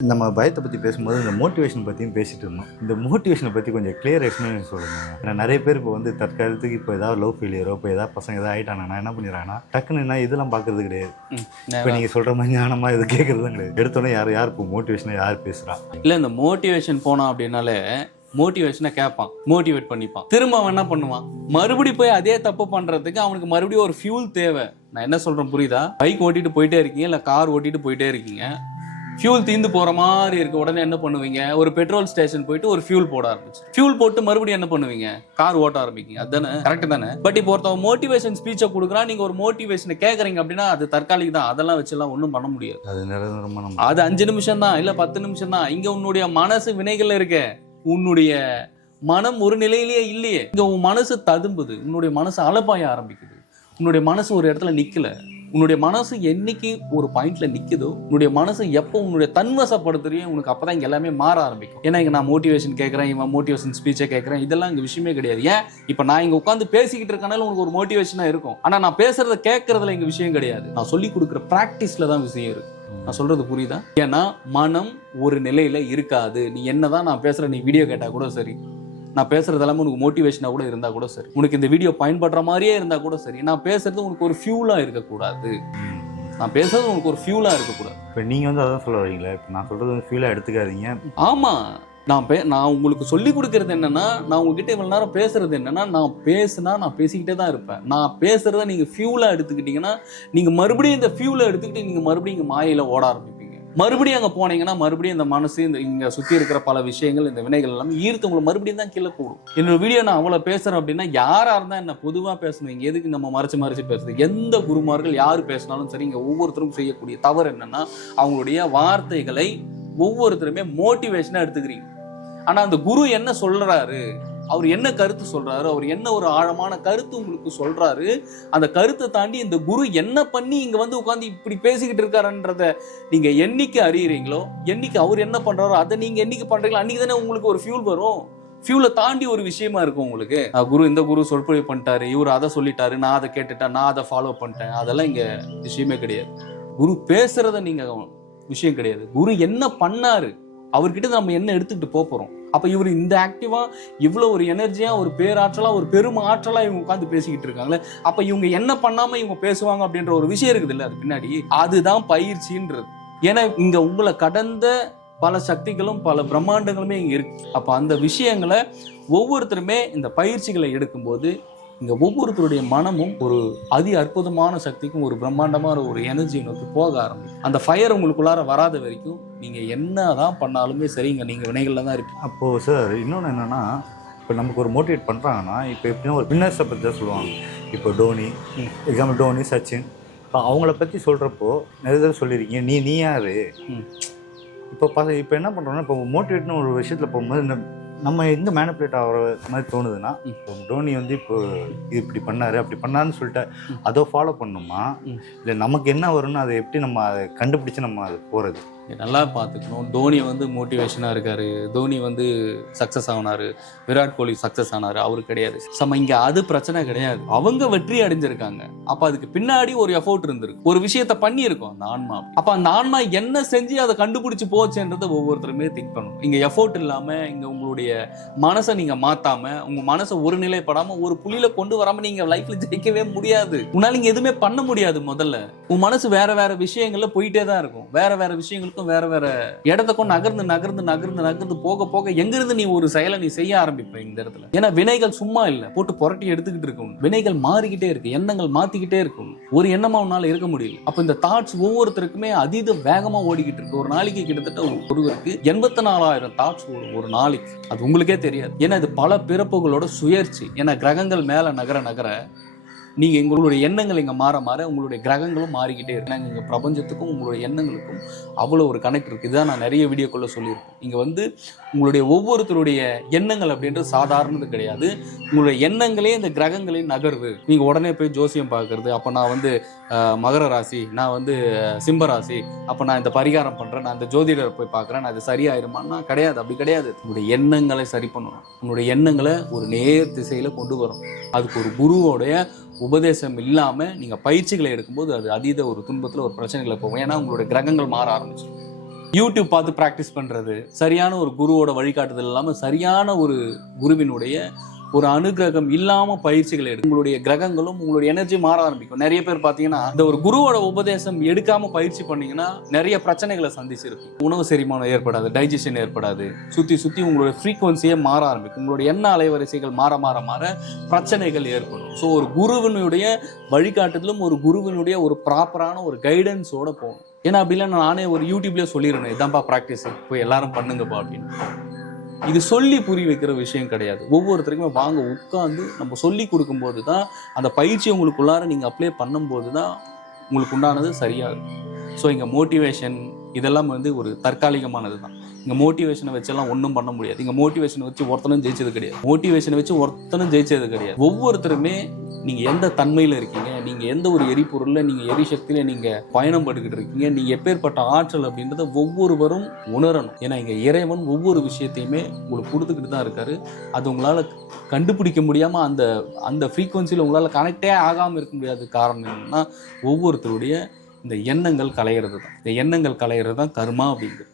நம்ம பயத்தை பற்றி பேசும்போது இந்த மோட்டிவேஷன் பற்றியும் பேசிட்டு இருந்தோம். இந்த மோட்டிவேஷனை பற்றி கொஞ்சம் கிளியர் எக்ஸ்பிளனேஷன் சொல்லுங்கள். ஏன்னா நிறைய பேர் இப்போ வந்து தற்காலத்துக்கு இப்போ ஏதாவது லவ் ஃபெயிலியரோ இப்போ ஏதாவது பசங்க ஏதாவது ஆகிட்டாங்கன்னா என்ன பண்ணிடுறாங்கன்னா டக்குன்னு என்ன இதெல்லாம் பார்க்கறது கிடையாது. இப்போ நீங்கள் சொல்கிற மாதிரி ஞானமாக இது கேட்குறதும் கிடையாது. எடுத்தோன்னே யார் இப்போ மோட்டிவேஷனை யார் பேசுகிறா? இல்லை, இந்த மோட்டிவேஷன் போனோம் அப்படின்னாலே மோட்டிவேஷனை கேட்பான், மோட்டிவேட் பண்ணிப்பான். திரும்ப அவன் என்ன பண்ணுவான், மறுபடியும் போய் அதே தப்பு பண்றதுக்கு அவனுக்கு மறுபடியும் ஒரு ஃபியூல் தேவை. நான் என்ன சொல்றேன் புரியுதா? பைக் ஓட்டிட்டு போயிட்டே இருக்கீங்க, இல்லை கார் ஓட்டிட்டு போயிட்டே இருக்கீங்க, ஃபியூல் தீந்து போற மாதிரி இருக்கு. உடனே என்ன பண்ணுவீங்க, ஒரு பெட்ரோல் ஸ்டேஷன் போயிட்டு ஒரு ஃபியூல் போட ஆரம்பிச்சு, ஃபியூல் போட்டு மறுபடியும் என்ன பண்ணுவீங்க, கார் ஓட்ட ஆரம்பிக்கீங்க. அதுதானே கரெக்ட் தானே? பட் இப்போ ஒருத்தவங்க மோட்டிவேஷன் ஸ்பீச்சை கொடுக்குறான், நீங்க ஒரு மோட்டிவேஷனை கேட்கறீங்க அப்படின்னா அது தற்காலிக தான். அதெல்லாம் வச்செல்லாம் ஒன்றும் பண்ண முடியாது. அது 5 நிமிஷம் தான், இல்ல 10 நிமிஷம் தான். இங்க உன்னுடைய மனசு வினைகள்ல இருக்க, உன்னுடைய மனம் ஒரு நிலையிலேயே இல்லையே. இங்க உன் மனசு ததும்புது, உன்னுடைய மனசு அலப்பாய ஆரம்பிக்குது, உன்னுடைய மனசு ஒரு இடத்துல நிக்கல. உன்னுடைய மனசு என்னைக்கு ஒரு பாயிண்ட்ல நிக்குதோ, உன்னுடைய மனசு எப்போ உன்னுடைய தன்வசப்படுத்துறியும் உனக்கு அப்பதான் இங்க எல்லாமே மாற ஆரம்பிக்கும். ஏன்னா இங்க நான் மோட்டிவேஷன் கேட்கறேன், இவன் மோட்டிவேஷன் ஸ்பீச்சை கேட்கறேன், இதெல்லாம் இங்க விஷயமே கிடையாது. ஏன் இப்ப நான் இங்க உட்காந்து பேசிக்கிட்டு இருக்கனால உனக்கு ஒரு மோட்டிவேஷனா இருக்கும். ஆனா நான் பேசுறத கேட்கறதுல இங்க விஷயம் கிடையாது. நான் சொல்லி கொடுக்குற பிராக்டிஸ்ல தான் விஷயம் இருக்கு. நான் சொல்றது புரியுதா? ஏன்னா மனம் ஒரு நிலையில இருக்காது. நீ என்னதான் நான் பேசுற, நீ வீடியோ கேட்டா கூட சரி, நான் பேசுறது எல்லாமே உனக்கு மோட்டிவேஷனா கூட இருந்தா கூட சரி, உனக்கு இந்த வீடியோ பயன்படுற மாதிரியே இருந்தா கூட சரி, நான் பேசுறது உனக்கு ஒரு ஃபியூலா இருக்கக்கூடாது. நான் பேசுறது உனக்கு ஒரு ஃபியூலா இருக்கக்கூடாது. இப்போ நீங்க வந்து அதான் சொல்ல வரீங்களா? இப்போ நான் சொல்றது வந்து ஃபியூலா எடுத்துக்காதீங்க. ஆமா, நான் உங்களுக்கு சொல்லி கொடுக்கறது என்னன்னா, நான் உங்ககிட்ட இவ்வளவு நேரம் பேசுறது என்னன்னா, நான் பேசுனா நான் பேசிக்கிட்டே தான் இருப்பேன். நான் பேசுறத நீங்க ஃபியூலா எடுத்துக்கிட்டீங்கன்னா, நீங்க மறுபடியும் இந்த ஃபியூலா எடுத்துக்கிட்டு நீங்க மறுபடியும் இங்க மாயில ஓட ஆரம்பிப்பீங்க. மறுபடியும் அங்க போனீங்கன்னா மறுபடியும் இந்த மனசு, இந்த இங்க சுத்தி இருக்கிற பல விஷயங்கள், இந்த வினைகள் எல்லாமே ஈர்த்து உங்களை மறுபடியும் தான் கீழே போடும். என்னோட வீடியோ நான் அவ்வளவு பேசுறேன் அப்படின்னா, யாரா இருந்தா என்ன பொதுவா பேசணும். இங்க எதுக்கு நம்ம மறைச்சு பேசுறது? எந்த குருமார்கள் யாரு பேசினாலும் சரி, இங்க ஒவ்வொருத்தரும் செய்யக்கூடிய தவறு என்னன்னா, அவங்களுடைய வார்த்தைகளை ஒவ்வொருத்தருமே மோட்டிவேஷனா எடுத்துக்கிறீங்க. ஆனா அந்த குரு என்ன சொல்றாரு, அவர் என்ன கருத்து சொல்றாரு, அவர் என்ன ஒரு ஆழமான கருத்து உங்களுக்கு சொல்றாரு, அந்த கருத்தை தாண்டி இந்த குரு என்ன பண்ணி இங்க வந்து உட்காந்து இப்படி பேசிக்கிட்டு இருக்காருன்றத நீங்க என்னைக்கு அறியறீங்களோ, என்னைக்கு அவர் என்ன பண்றாரோ அதை நீங்க என்னைக்கு பண்றீங்களோ, அன்னைக்கு தானே உங்களுக்கு ஒரு ஃபியூல் வரும். ஃபியூலை தாண்டி ஒரு விஷயமா இருக்கும் உங்களுக்கு. இந்த குரு சொற்பொழிவு பண்ணிட்டாரு, இவர் அதை சொல்லிட்டாரு, நான் அதை கேட்டுட்டேன், நான் அதை ஃபாலோ பண்ணிட்டேன், அதெல்லாம் இங்க விஷயமே கிடையாது. குரு பேசுறத நீங்க விஷயம் கிடையாது. குரு என்ன பண்ணாரு, அவர்கிட்ட நம்ம என்ன எடுத்துக்கிட்டு போறோம். அப்ப இவர் இந்த ஆக்டிவா இவ்வளவு ஒரு எனர்ஜியா, ஒரு பேராற்றலா, ஒரு பெரும் ஆற்றலா இவங்க உட்காந்து பேசிக்கிட்டு இருக்காங்களே, அப்ப இவங்க என்ன பண்ணாம இவங்க பேசுவாங்க அப்படின்ற ஒரு விஷயம் இருக்குது இல்ல, அது பின்னாடி அதுதான் பயிற்சின்றது. ஏன்னா இங்க உங்களை கடந்த பல சக்திகளும் பல பிரம்மாண்டங்களுமே இங்க இருக்கு. அப்ப அந்த விஷயங்களை ஒவ்வொருத்தருமே இந்த பயிற்சிகளை எடுக்கும்போது இங்க ஒவ்வொருத்தருடைய மனமும் ஒரு அதி அற்புதமான சக்திக்கும் ஒரு பிரம்மாண்டமான ஒரு எனர்ஜி நோக்கி போக ஆரம்பிக்கும். அந்த ஃபயர் உங்களுக்குள்ளார வராத வரைக்கும் நீங்க என்னதான் பண்ணாலுமே சரிங்க, நீங்க வினைகள்ல தான் இருக்கு. அப்போ சார் இன்னொன்று என்னன்னா, இப்போ நமக்கு ஒரு மோட்டிவேட் பண்ணுறாங்கன்னா, இப்போ எப்படின்னா ஒரு வின்னர்ஸை பற்றி தான் சொல்லுவாங்க. இப்போ டோனி, எக்ஸாம்பிள் டோனி, சச்சின், இப்போ அவங்கள பற்றி சொல்கிறப்போ நிறைய தடவை சொல்லியிருக்கீங்க, நீ யாரு. இப்போ என்ன பண்ணுறோன்னா, இப்போ மோட்டிவேட்னு ஒரு விஷயத்தில் போகும்போது நம்ம எங்கே மேனிப்புலேட் ஆகிற மாதிரி தோணுதுன்னா, இப்போ டோனி வந்து இப்போ இப்படி பண்ணாரு அப்படி பண்ணாருன்னு சொல்லிட்டு அதை ஃபாலோ பண்ணணுமா, இல்லை நமக்கு என்ன வரும்னு அதை எப்படி நம்ம அதை கண்டுபிடிச்சு நம்ம அது போகிறது? நல்லா பார்த்துக்கணும். தோனி வந்து மோட்டிவேஷனாக இருக்காரு, தோனி வந்து சக்ஸஸ் ஆனாரு, விராட் கோலி சக்ஸஸ் ஆனாரு, அவரு கிடையாது. இங்கே அது பிரச்சனை கிடையாது. அவங்க வெற்றி அடைஞ்சிருக்காங்க. அப்போ அதுக்கு பின்னாடி ஒரு எஃபோர்ட் இருந்திருக்கு, ஒரு விஷயத்த பண்ணியிருக்கோம் அந்த ஆன்மா. அப்போ அந்த ஆன்மா என்ன செஞ்சு அதை கண்டுபிடிச்சு போச்சுன்றதை ஒவ்வொருத்தருமே திங்க் பண்ணணும். இங்கே எஃபோர்ட் இல்லாமல், இங்கே உங்களுடைய மனசை நீங்கள் மாற்றாம, உங்கள் மனசை ஒரு நிலைப்படாமல் ஒரு புள்ளியில கொண்டு வராமல் நீங்கள் லைஃப்ல ஜெயிக்கவே முடியாது. உன்னால இங்கே எதுவுமே பண்ண முடியாது. முதல்ல உன் மனசு வேற வேற விஷயங்கள்ல போயிட்டே தான் இருக்கும். வேற வேற விஷயங்களுக்கு வேற வேற இடத்த கொண்டு நகர்ந்து போக போக எங்கிருந்து நீ ஒரு செயலை நீ செய்ய ஆரம்பிப்ப இந்த இடத்துல. ஏன்னா வினைகள் சும்மா இல்ல, போட்டு புரட்டி எடுத்துக்கிட்டு இருக்கும். வினைகள் மாறிக்கிட்டே இருக்கு, எண்ணங்கள் மாத்திக்கிட்டே இருக்கும். ஒரு எண்ணமா உன்னால இருக்க முடியல. அப்ப இந்த தாட்ஸ் ஒவ்வொருத்தருக்குமே அதீத வேகமா ஓடிக்கிட்டு இருக்கு. ஒரு நாளைக்கு கிட்டத்தட்ட ஒருவருக்கு 84,000 தாட்ஸ் ஒரு நாளைக்கு. அது உங்களுக்கே தெரியாது. ஏன்னா இது பல பிறப்புகளோட சுயற்சி. ஏன்னா கிரகங்கள் மேல நகர நீங்க எங்களுடைய எண்ணங்கள் இங்க மாற உங்களுடைய கிரகங்களும் மாறிக்கிட்டே இருக்கு. இங்க பிரபஞ்சத்துக்கும் உங்களுடைய எண்ணங்களுக்கும் அவ்வளவு ஒரு கனெக்ட் இருக்கு. இதுதான் நான் நிறைய வீடியோக்குள்ள சொல்லியிருக்கேன். இங்க வந்து உங்களுடைய ஒவ்வொருத்தருடைய எண்ணங்கள் அப்படின்றது சாதாரணது கிடையாது. உங்களுடைய எண்ணங்களே இந்த கிரகங்களின் நகர்வு. நீங்க உடனே போய் ஜோசியம் பார்க்கறது, அப்ப நான் வந்து மகர ராசி, நான் வந்து சிம்ப ராசி, அப்ப நான் இந்த பரிகாரம் பண்றேன், நான் இந்த ஜோதிடரை போய் பார்க்கறேன், நான் இது சரியாயிருமான்னா கிடையாது. அப்படி கிடையாது. உங்களுடைய எண்ணங்களை சரி பண்ணணும். உங்களுடைய எண்ணங்களை ஒரு நேர் திசையில கொண்டு வரும். அதுக்கு ஒரு குருவோடைய உபதேசம் இல்லாமல் நீங்கள் பயிற்சிகளை எடுக்கும்போது அது அதீத ஒரு துன்பத்தில் ஒரு பிரச்சனைகளை போகும். ஏன்னா உங்களுடைய கிரகங்கள் மாற ஆரம்பிச்சிடும். யூடியூப் பார்த்து ப்ராக்டிஸ் பண்ணுறது, சரியான ஒரு குருவோட வழிகாட்டுதல் இல்லாமல் சரியான ஒரு குருவினுடைய ஒரு அனுகிரகம் இல்லாமல் பயிற்சிகள் எடுக்கும் உங்களுடைய கிரகங்களும் உங்களுடைய எனர்ஜி மாற ஆரம்பிக்கும். நிறைய பேர் பார்த்தீங்கன்னா இந்த ஒரு குருவோட உபதேசம் எடுக்காமல் பயிற்சி பண்ணீங்கன்னா நிறைய பிரச்சனைகளை சந்திச்சிருக்கும். உணவு செரிமானம் ஏற்படாது, டைஜஷன் ஏற்படாது, சுற்றி உங்களுடைய ஃப்ரீக்வன்சியே மாற ஆரம்பிக்கும். உங்களுடைய எண்ண அலைவரிசைகள் மாற பிரச்சனைகள் ஏற்படும். ஸோ ஒரு குருவினுடைய வழிகாட்டுதலும் ஒரு குருவினுடைய ஒரு ப்ராப்பரான ஒரு கைடன்ஸோட போகணும். ஏன்னா அப்படிலாம் நானே ஒரு யூடியூப்லேயே சொல்லிடுறேன், இதான்ப்பா ப்ராக்டிஸ், போய் எல்லாரும் பண்ணுங்கப்பா அப்படின்னு. இது சொல்லி புரிய வைக்கிற விஷயம் கிடையாது. ஒவ்வொருத்தருக்குமே வாங்க உட்காந்து நம்ம சொல்லி கொடுக்கும்போது தான் அந்த பயிற்சி உங்களுக்குள்ளார நீங்கள் அப்ளை பண்ணும்போது தான் உங்களுக்கு உண்டானது சரியாகும். ஸோ இங்கே மோட்டிவேஷன் இதெல்லாம் ஒரு தற்காலிகமானது தான். இங்கே மோட்டிவேஷனை வச்செல்லாம் ஒன்றும் பண்ண முடியாது. இங்கே மோட்டிவேஷனை வச்சு ஒருத்தனும் ஜெயிச்சது கிடையாது. ஒவ்வொருத்தருமே நீங்கள் எந்த தன்மையில் இருக்கீங்க, நீங்கள் எந்த ஒரு எரிபொருளில், நீங்கள் எரிசக்தியில் நீங்கள் பயணம் பட்டுக்கிட்டு இருக்கீங்க, நீங்கள் எப்பேற்பட்ட ஆற்றல் அப்படின்றத ஒவ்வொருவரும் உணரணும். ஏன்னா இங்கே இறைவன் ஒவ்வொரு விஷயத்தையுமே உங்களுக்கு கொடுத்துக்கிட்டு தான் இருக்காரு. அது உங்களால் கண்டுபிடிக்க முடியாமல் அந்த ஃப்ரீக்குவன்சியில் உங்களால் கனெக்டே ஆகாமல் இருக்க முடியாத காரணம் என்னன்னா ஒவ்வொருத்தருடைய இந்த எண்ணங்கள் கலையிறது தான். இந்த எண்ணங்கள் கலையிறது தான் கர்மா அப்படிங்கிறது.